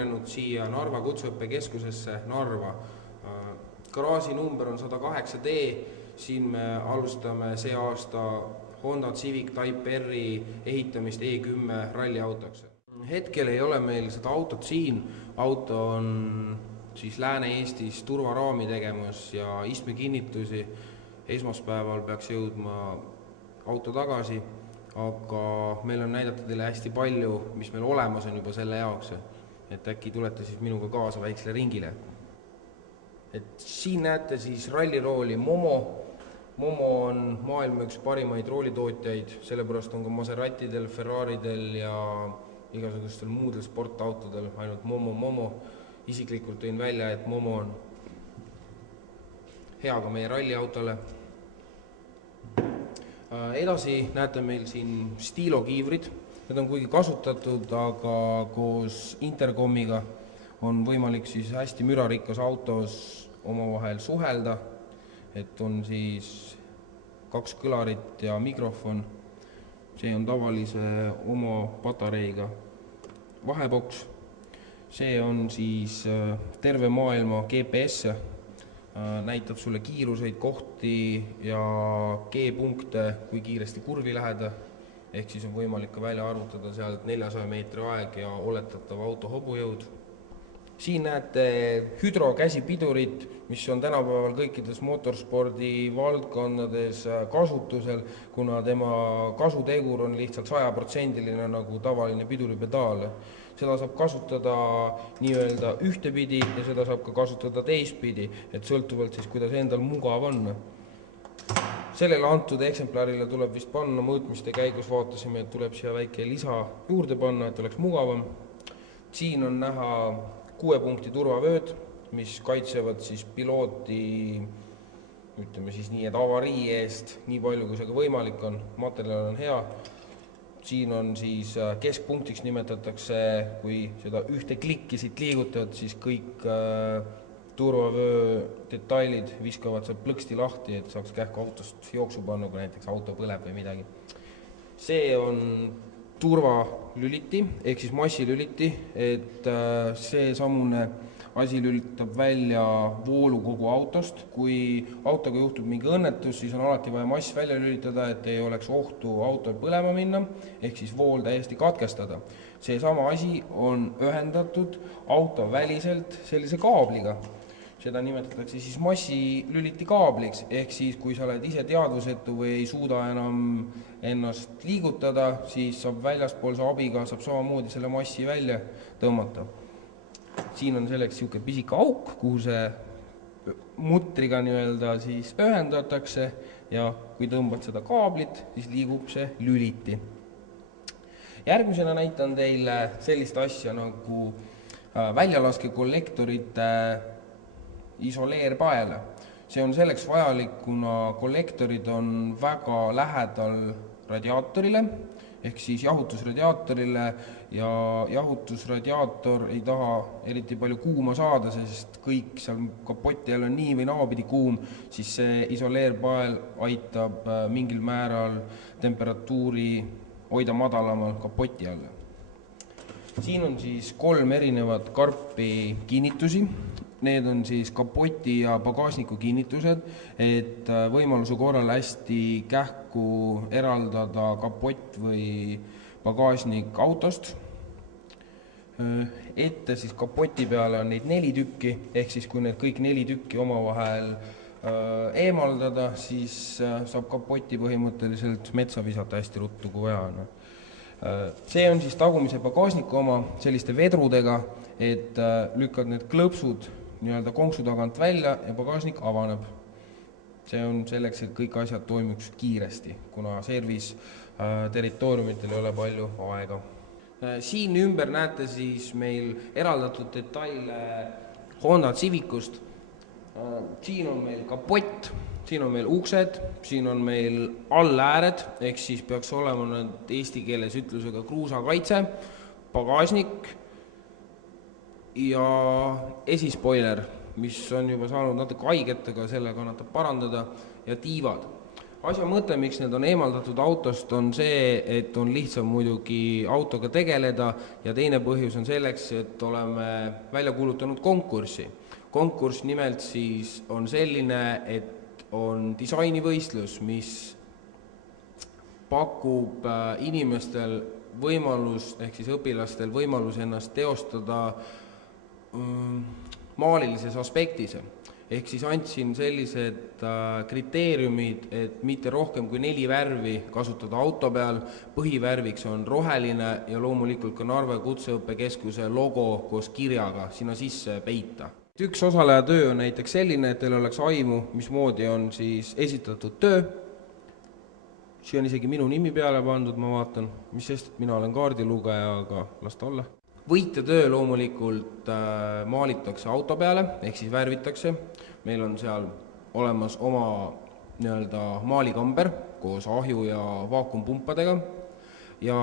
kogunenud siia Narva kutseõppekeskusesse Narva. Garaaži number on 108D, siin me alustame see aasta Honda Civic Type R-i ehitamist E10 ralliautoks. Hetkel ei ole meil seda autot siin, auto on siis Lääne-Eestis turvaraami tegemas ja istmekinnitusi. Esmaspäeval peaks jõudma auto tagasi, aga meil on näidata teile hästi palju, mis meil olemas on juba selle jaoks, et äkki tulete siis minuga kaasa väiksele ringile. Siin näete siis rallirooli Momo. Momo on maailma üks parimaid roolitootjaid, sellepärast on ka Maseratidel, Ferraridel ja igasugustel muudel sportautodel ainult Momo. Isiklikult tõin välja, et Momo on hea ka meie ralliautole. Edasi näete meil siin stiilokiivrid. Need on kuigi kasutatud, aga koos intercomiga on võimalik siis hästi mürarikkas autos omavahel suhelda, et on siis 2 kõlarit ja mikrofon. See on tavalise oma patareiga vaheboks. See on siis terve maailma GPS, näitab sulle kiiruseid, kohti ja G-punkte, kui kiiresti kurvi läheda, ehk siis on võimalik ka välja arvutada sealt 400 meetri aeg ja oletatav auto hobujõud. Siin näete hüdrokäsipidurit, mis on tänapäeval kõikides motorspordi valdkondades kasutusel, kuna tema kasutegur on lihtsalt 100% nagu tavaline piduripedaal. Seda saab kasutada nii-öelda ühtepidi ja seda saab ka kasutada teistpidi, et sõltuvalt siis, kuidas endal mugav on. Sellele antud eksemplarile tuleb vist panna, mõõtmiste käigus vaatasime, et tuleb siia väike lisa juurde panna, et oleks mugavam. Siin on näha 6 punkti turvavööd, mis kaitsevad siis pilooti, ütleme siis nii, et avarii eest, nii palju kui see ka võimalik on, materjal on hea. Siin on siis keskpunktiks nimetatakse, kui seda ühte klikki siit liigutavad, siis kõik turvavöö detailid viskavad seal plõksti lahti, et saaks kähku autost jooksu panna, kui näiteks auto põleb või midagi. See on turvalüliti, ehk siis massilüliti, et see samune asi lülitab välja voolu kogu autost. Kui autoga juhtub mingi õnnetus, siis on alati vaja mass välja lülitada, et ei oleks ohtu autol põlema minna, ehk siis vool täiesti katkestada. See sama asi on ühendatud auto väliselt sellise kaabliga. Seda nimetatakse siis massilüliti kaabliks, ehk siis kui sa oled ise teadvusetu või ei suuda enam ennast liigutada, siis saab väljaspoolse abiga saab samamoodi selle massi välja tõmmata. Siin on selleks siuke pisike auk, kuhu see mutriga nii-öelda siis ühendatakse ja kui tõmbad seda kaablit, siis liigub see lüliti. Järgmisena näitan teile sellist asja nagu väljalaskekollektorite isoleerpael. See on selleks vajalik, kuna kollektorid on väga lähedal radiaatorile, ehk siis jahutusradiaatorile ja jahutusradiaator ei taha eriti palju kuuma saada, sest kõik seal kapoti all on nii või naapidi kuum, siis see isoleerpael aitab mingil määral temperatuuri hoida madalamal kapoti all. Siin on siis 3 erinevat karpi kinnitusi. Need on siis kapoti ja pagasniku kinnitused, et võimaluse korral hästi kähku eraldada kapott või pagasnik autost. Ette siis kapoti peale on neid 4 tükki, ehk siis kui need kõik 4 tükki omavahel eemaldada, siis saab kapoti põhimõtteliselt metsa visata hästi ruttu kui vaja. See on siis tagumise pagasniku oma selliste vedrudega, et lükkad need klõpsud nii-öelda konksu tagant välja ja pagasnik avaneb. See on selleks, et kõik asjad toimuks kiiresti, kuna servis territooriumitel ei ole palju aega. Siin ümber näete siis meil eraldatud detaile Honda Civicust. Siin on meil kapott, siin on meil uksed, siin on meil allääred, ehk siis peaks olema need eesti keeles ütlusega kruusakaitse, pagasnik ja esispoiler, mis on juba saanud natuke haiget, aga selle kannatab parandada, ja tiivad. Asja mõte, miks need on eemaldatud autost, on see, et on lihtsam muidugi autoga tegeleda ja teine põhjus on selleks, et oleme välja kuulutanud konkurssi. Konkurss nimelt siis on selline, et on disainivõistlus, mis pakub inimestel võimalus, ehk siis õpilastel võimalus ennast teostada maalilises aspektis. Ehk siis andsin sellised kriteeriumid, et mitte rohkem kui 4 värvi kasutada auto peal, põhivärviks on roheline ja loomulikult ka Narva Kutseõppekeskuse logo koos kirjaga sinna sisse peita. Üks osaleja töö on näiteks selline, et teil oleks aimu, mismoodi on siis esitatud töö. Siia on isegi minu nimi peale pandud, ma vaatan, mis sest, et mina olen kaardilugeja, aga las ta olla. Võitja töö loomulikult maalitakse auto peale, ehk siis värvitakse. Meil on seal olemas oma maalikamber koos ahju ja vaakumpumpadega ja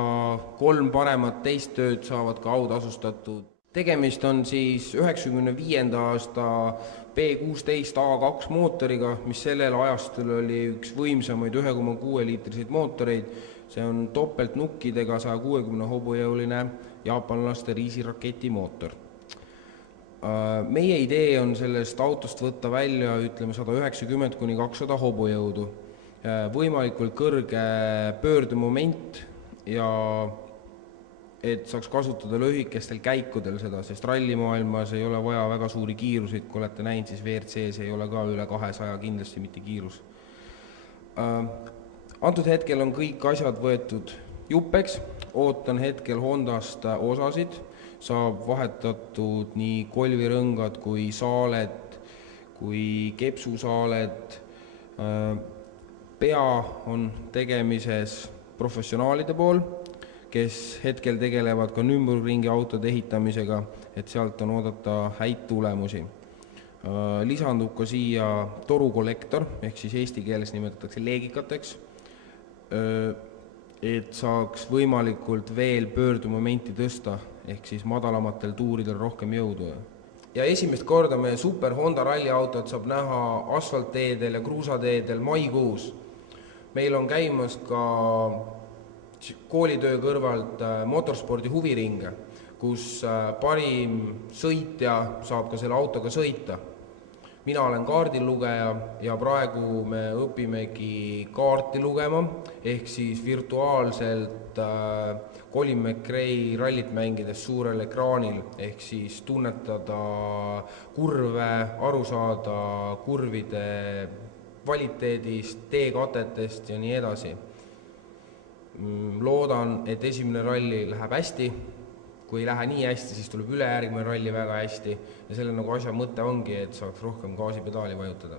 3 paremat teist tööd saavad ka autasustatud. Tegemist on siis 95. aasta B16 A2 mootoriga, mis sellel ajastul oli üks võimsamaid 1,6 liitriseid mootoreid. See on topeltnukkidega 160 hobujõuline jaapanlaste riisiraketi mootor. Meie idee on sellest autost võtta välja 190–200 hobujõudu, võimalikult kõrge pöördemoment ja et saaks kasutada lühikestel käikudel seda, sest rallimaailmas ei ole vaja väga suuri kiiruseid, kui olete näinud, siis WRC-s ei ole ka üle 200 kindlasti mitte kiirus. Antud hetkel on kõik asjad võetud juppeks, ootan hetkel Hondast osasid, saab vahetatud nii kolvirõngad kui saaled, kui kepsusaaled. Pea on tegemises professionaalide pool, kes hetkel tegelevad ka Nürburgringi autode ehitamisega, et sealt on oodata häid tulemusi. Lisandub ka siia torukollektor, ehk siis eesti keeles nimetatakse leegikateks, et saaks võimalikult veel pöördumomenti tõsta, ehk siis madalamatel tuuridel rohkem jõudu. Ja esimest korda meie super Honda ralliautot saab näha asfaltteedel ja kruusateedel maikuus. Meil on käimas ka koolitöö kõrvalt motorspordi huviringe, kus parim sõitja saab ka selle autoga sõita. Mina olen kaardilugeja ja praegu me õpimegi kaarti lugema, ehk siis virtuaalselt Colin McRae rallit mängides suurel ekraanil, ehk siis tunnetada kurve, aru saada kurvide kvaliteedist, teekatetest ja nii edasi. Loodan, et esimene ralli läheb hästi. Kui ei lähe nii hästi, siis tuleb ülejärgmine ralli väga hästi ja selle asja mõte ongi, et saaks rohkem gaasipedaali vajutada.